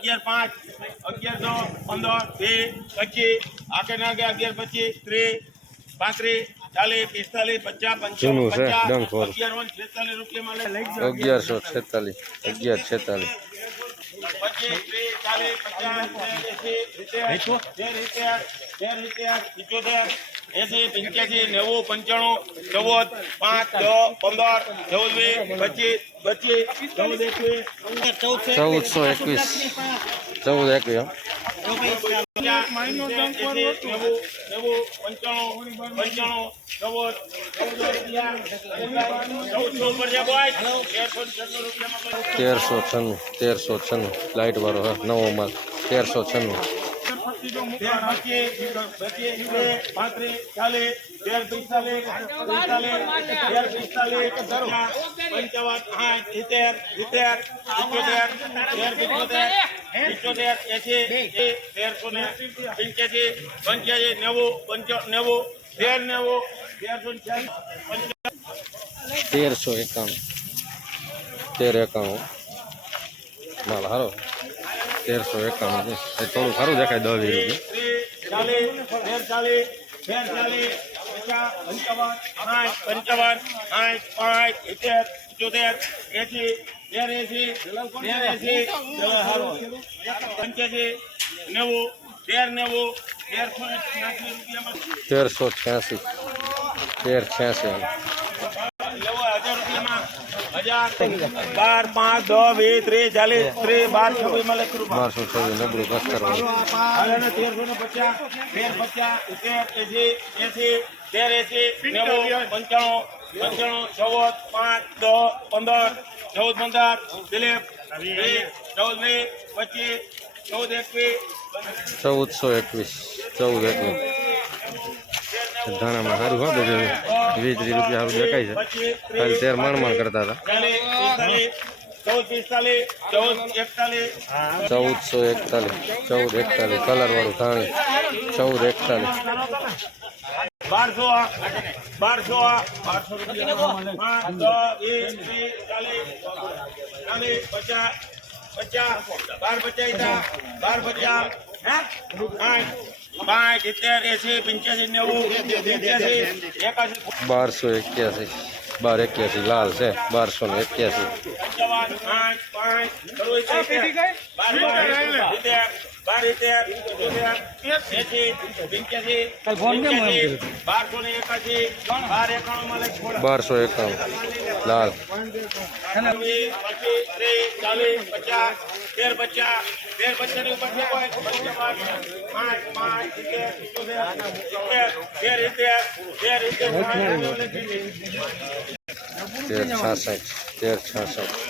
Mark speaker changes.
Speaker 1: અગિયાર પાંચ અગિયાર દો પંદર બે પચીસ આગે આગળ અગિયાર પચીસ ત્રીસ પાંત્રીસ ચાલીસ પિસ્તાલીસ પચાસ પંચાવન પચાસ અગિયાર છેતાલીસ રૂપિયામાં લે
Speaker 2: અગિયારસો છેતાલીસ અગિયાર છેતાલીસ.
Speaker 1: પચીસ ત્રીસ ચાલીસ પચાસ એસી, પંચ્યાસી, નેવું, પંચાણું, ચૌદ, પાંચ છ પંદર ચૌદ પચીસ પચીસ, ચૌદ એકવીસ.
Speaker 2: ચૌદસો એકવીસ. ચૌદ એકવીસ. તેરસો છન્નું તેરસો છન્નું. લાઇટ વાળો હા, નવો માલ. તેરસો છન્નું.
Speaker 1: પંચાવન, સાઠ, સિત્તેર સિત્તેર સિત્તોતેર તેર પિત્તોતેર સિત્તોતેર એસી તેરસો ને પંચ્યાસી પંચ્યાસી, નેવું, પંચો, નેવું, તેર, નેવું, તેરસો ચાલીસ
Speaker 2: તેરસો એકાણું. તેર એકાણું. માલ સારો તેરસો એકાણું છે. એ થોડું સારું દેખાય દસ વીસ
Speaker 1: તેરસો છ્યાસી.
Speaker 2: તેર છ્યાસી.
Speaker 1: બાર પાંચ દસ વીસ ત્રીસ ચાલીસ ત્રીસ બાર છવ્વીસ
Speaker 2: બારસો છવ્વીસ નબળું કસ કરવાનું
Speaker 1: તેર પચાસ એસી એસી તેર એસી નેવું પંચાણું પંચાણું ચૌદ પાંચ દસ પંદર ચૌદ પંદર દિલીપ ચૌદ વીસ પચીસ ચૌદ એકવીસ
Speaker 2: ચૌદસો એકવીસ, ચૌદ એકવીસ. ધાણામાં સારું હા, બધું વીસ, ત્રીસ રૂપિયા સારું દેખાય છે. ખાલી તેર માણ માણ કરતા હતા. ચૌદસો એકતાલીસ, ચૌદ એકતાલીસ કલર વાળું ધાણી. ચૌદ એકતાલીસ.
Speaker 1: બારસો બારસો બારસો પચાસ પચાસ, બાર પચાસ બાર પચાસ પાંચ સિત્તેર એસી પંચ્યાસી નેવું એકાસી.
Speaker 2: બારસો એક્યાસી. બાર એક્યાસી લાલ છે. બારસો ને એક્યાસી.
Speaker 1: બારસો એકાવન બાર એકાણું માં લખી છોડા.
Speaker 2: બારસો એકાણું. લાલ.
Speaker 1: વીસ, પચીસ, ત્રીસ, ચાલીસ, પચાસ, તેર પચાસ, તેર પચાસની ઉપર છે કોઈ? પાંચ, પાંચ, સિત્તેર, સિત્તેર, તેર સિત્તેર, તેર લખી.
Speaker 2: તેર છાસઠ તેર છાસઠ